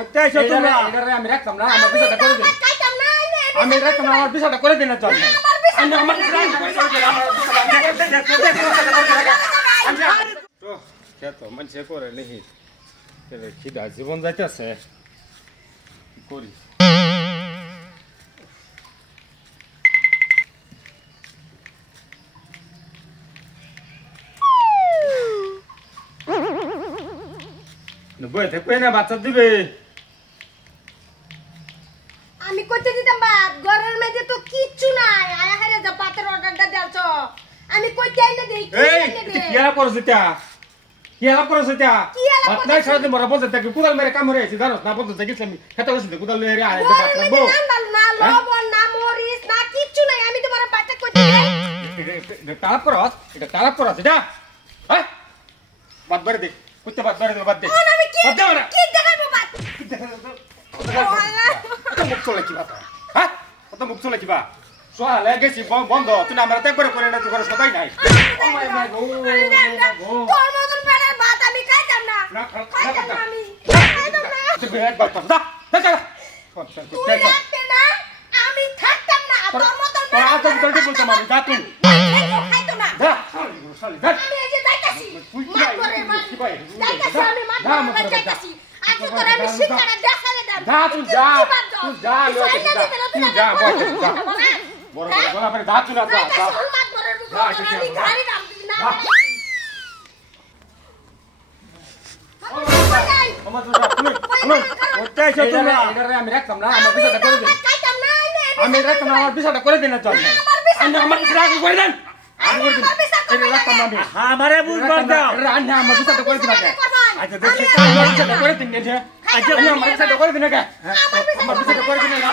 ওইটাইছো তোমরা এটারে আমি রাখতাম না আমার বিষয়টা করে দিন আমি রাখতাম আমার বিষয়টা করে দিন না চল আমি আমার তো খেত মানুষে করে নেহি খিদা জীবন যাইতেছে করি বইতে কই না বাচ্চা দিবে আমি কইতে দিতাম বাপ ঘরের মধ্যে তো কিচ্ছু নাই আয়া হেরে যা পাতের অর্ডারটা দেলছ আমি কইতে আইনে দেই এই কি ala করছ এটা কি ala করছ এটা বাচ্চা সারাদিন বড় বলতে থাকে কুদাল মেরে কাম হয়েছে জানোস না বলতে থাকিস আমি খেতে বসে কুদাল লয়ে আয় এটা বাচ্চা বউ না লবণ না মরিচ না কিচ্ছু নাই আমি তোমার বাচ্চা কইতে এটা তালাপ করছ এটা হ্যাঁ বাদ বাড়ি দে কুত্তে বাদ বাড়ি দে বাদ দে আমি কি বাদ দে না কি দেখাবো বাপ কত মুখ চলে কি বাতা হ্যাঁ কত মুখ চলে কি বা সোয়া লাগেছি বন্ধ তুই আমরা তো একবার করে না তুই করে সদাই নাই ও মাই মাই গো তোর মতন বেড়ার ভাত আমি খাইতাম না খাইতাম না আমি খাইতাম না তুই বেড়ার ভাত দা দা তুই রাখতে না আমি থাকতাম না তোর মতন তোর আজ তো তুই বলতে মানি দা তুই খাইতো না দা দা আমি এই যে যাইতাছি তুই কি ভাই কি ভাই যাইতাছি আমি মাত্র যাইতাছি আজকে তোর আমি শিক্ষাটা দেখালে দাম দা তুই যা তুই যা বড় বড় করে দা তুই না দা আমি গাড়ি দাম দিই না ওইটাইছো তোমরা এটারে আমি রাখতাম না আমার বিষয়টা করে দিন খাইতাম না আমি রাখতাম না আমার বিষয়টা করে দিন না চল আমি আমার বিষয়টা করে দেন আমি করে দিন এটা রাখতাম না আমি আমারে বুঝবার দাও এটা আন্না আমার বিষয়টা করে দিন আগে আচ্ছা দেখি আমার বিষয়টা করে দিন যে আচ্ছা আমি আমার বিষয়টা করে দিন আগে আমার বিষয়টা করে দিন না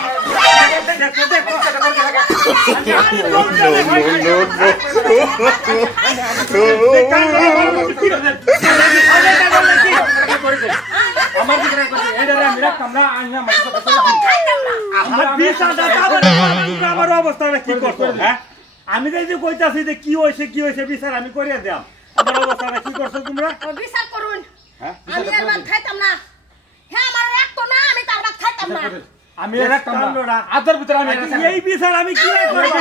আমার বিষয়টা করে দিন এটা আমি রাখতাম না আন্না আমার বিষয়টা করে দিন আমার বিছাটা আমার অবস্থাটা কি করছো হ্যাঁ আমি যে কইতাছি যে কি হইছে বিচার আমি করিয়া দিলাম আমার অবস্থাটা কি করছো তোমরা বিচার করুন হ্যাঁ আমি আর ভাত খাইতাম না হ্যাঁ আমার রাখতো না আমি তার ভাত খাইতাম না আমি রাখতাম না আদর ভিতরে আমি এই বিচার আমি কি করব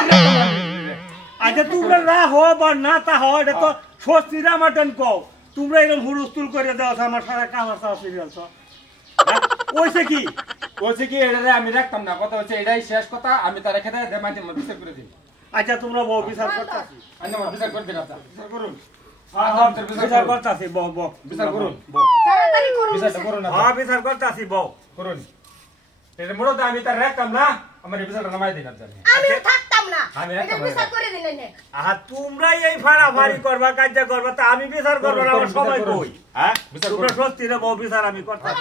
আচ্ছা তোমরা না হো বা না তা হো এটা তো স্বস্তিরা মাটন কও তোমরা এরকম হুরুস্তুল করে দাও আমার সারা কামার সারা সিরিয়ালছ ওইছে কি এটা আমি রাখতাম না কথা হচ্ছে এটাই শেষ কথা আমি তার রেখে দেয় দেমাইতে বিচার করে দিই আচ্ছা তোমরা বউ বিচার করতাছি আমি বিচার করে দিন আপনারা বিচার করুন বিচার করতাছি বউ বিচার করুন তাড়াতাড়ি করুন বিচারটা করুন হ্যাঁ বিচার করতাছি বউ করুন এটা মোড় আমি তার রাখতাম না আমার বিচারটা নামাই দিন আপনারা আমিও থাকতাম না আমি এটা বিচার করে দিন না আহা তোমরাই এই ফাড়াফাড়ি করবা কাজ করবা তা আমি বিচার করব না আমার সময় কই হ্যাঁ তোমরা সত্যি রে বউ বিচার আমি করতাম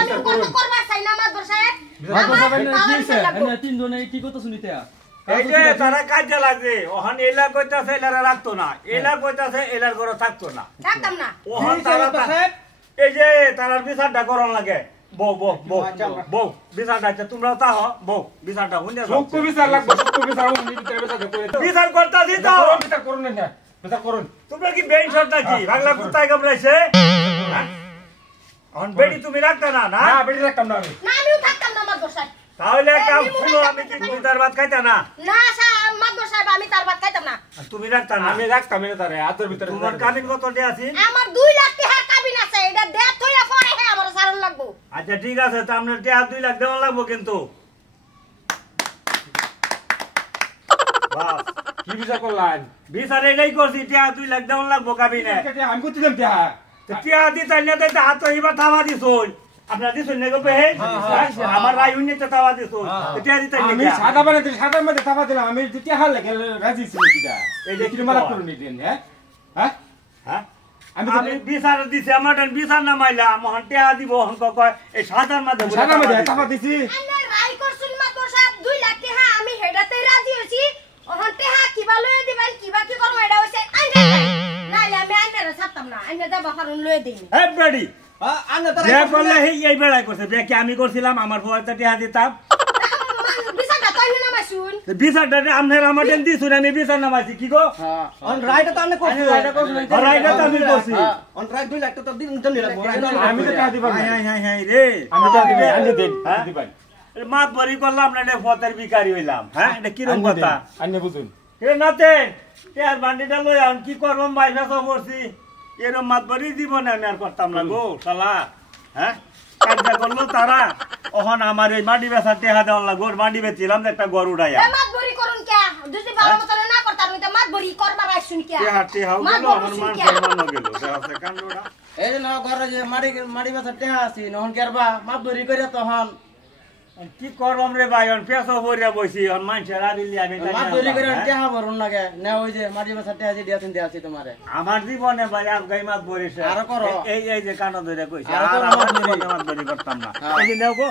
আমি কত করবা চাই না মাদর সাহেব বিচার করবেন না কি হইছে আমরা তিনজনে কি কথা শুনিতে এই যে তারা কাজে লাগবে ওখান এলা কইতাছে এলারা রাখতো না এলা কইতাছে এলার ঘরে থাকতো না থাকতাম না ওখান তারা এই যে তারার বিচারটা করন লাগে বউ বিচারটা আছে তোমরাও তা হো বউ বিচারটা হুনিয়া সবকো বিচার লাগবে সবকো বিচার আমি ভিতরে বিচার করে বিচার করতাছি তো বিচার করুন না বিচার করুন তোমরা কি বেইন শটটা কি বাংলা কুত্তায় কামড়াইছে অন বেডি তুমি রাখতা না না না বেড়ি রাখতাম না আমি না আমিও থাকতাম না মাদর সাহেব তাহলে কাম শুনো আমি কি তুমি তার ভাত খাইতা না না মাদর সাহেব আমি তার ভাত খাইতাম না তুমি রাখতা না আমি রাখতাম না তারে আদর ভিতরে তোমার কাবিন কত দে আছে আমার 2 লাখ টাকা কাবিন আছে এটা দেয়া থইয়া পরে হে আমার সারণ লাগবো আচ্ছা ঠিক আছে তো আমরা টাকা 2 লাখ দেওয়া লাগবো কিন্তু বাস কি বিচার করলেন বিচার এটাই করছি টাকা 2 লাখ দেওয়া লাগবো কাবিনে আমি করতে দেন তা তো টাকা দিতে না দিতে হাত তো এবার থাবা দিছই আপনারা দিছই না গো হে আমার রাই উনি তো থাবা দিছই তো টাকা দিতে আমি সাদা বানাতে সাদার মধ্যে তাবা দিলাম আমি দুটি হাল লাগে রাজি ছিল কিটা এই যে কি মালা করুন দিন হ্যাঁ হ্যাঁ আমি বিচার দিছি আমার বিচার না মাইলা মহন টাকা দিব হন কয় এই সাদার মধ্যে তাবা দিছি আন্না রাই করছুন মাদর সাহেব 2 লাখ টাকা আমি হেডাতেই রাজি হইছি ওহন টাকা কিবা লয়ে দিবেন কিবা কি করব এটা হইছে নাইলে আমি আইনারে ছাড়তাম না আইনা দেবা কারণ লয়ে দেই এই বেডি যে বললে এই বেড়াই করছে যে কি আমি করছিলাম আমার ভয়টা টাকা দিতাম বিচারটা তো আইনা নামাইছ আইছুন বিচারটা আপনার আমার টেন দিছুন আমি বিচার নামাইছি কি গো হ্যাঁ অন রাইটটা তো আপনি করছেন রাইটটা তো আমি করছি অন রাইট 2 লাখ তো দিন জন্য লাগবো আমি তো টাকা দিবার হাই হাই হাই হাই রে আমি টাকা দিবেন আনি দেন হ্যাঁ? দিবেন মাত ভরি করলাম না এটা ফতের বিকারি হইলাম হ্যাঁ এটা কিরম কথা আনি বুঝুন এ নাতে আর বান্ডিটা লই আন কি করলাম বাইনা সব করছি এরম মাত ভরি জীবনে আমি আর করতাম না গো শালা হ্যাঁ কাজটা করলো তারা ওহন আমার এই মাটি বেচা টেহা দেওয়ার লাগো মাটি বেচিলাম একটা গরু উড়াইয়া এ মাত বড়ি করুন কে যদি ভালো মত না করতাম তো মাত বড়ি করবার আইছুন কে টেহা টেহা মাত গেল আমার বড়ি মান কে? সম্মান গেল দেখা কান্ডটা এই যে না ঘরে যে মাড়ি বাসা টেহা আছি নহন কেরবা মাপ ধরি করে তখন কি করম রে ভাই অন পেছো ভরিয়া বইছি অন মানুষের আবিলি আমি মাপ ধরি করে টেহা ভরুন নাগে না ওই যে মাড়ি বাসা টেহা যে দিয়াছেন দিয়াছি তোমারে আমার জীবনে ভাই আর গাই মাত ভরিছে আরো করো। এই এই যে কানো ধরে কইছে আরো আর করো আমার মাত ভরি। জীবনে মাত ভরি করতাম না হ্যাঁ। এই যে নেও গো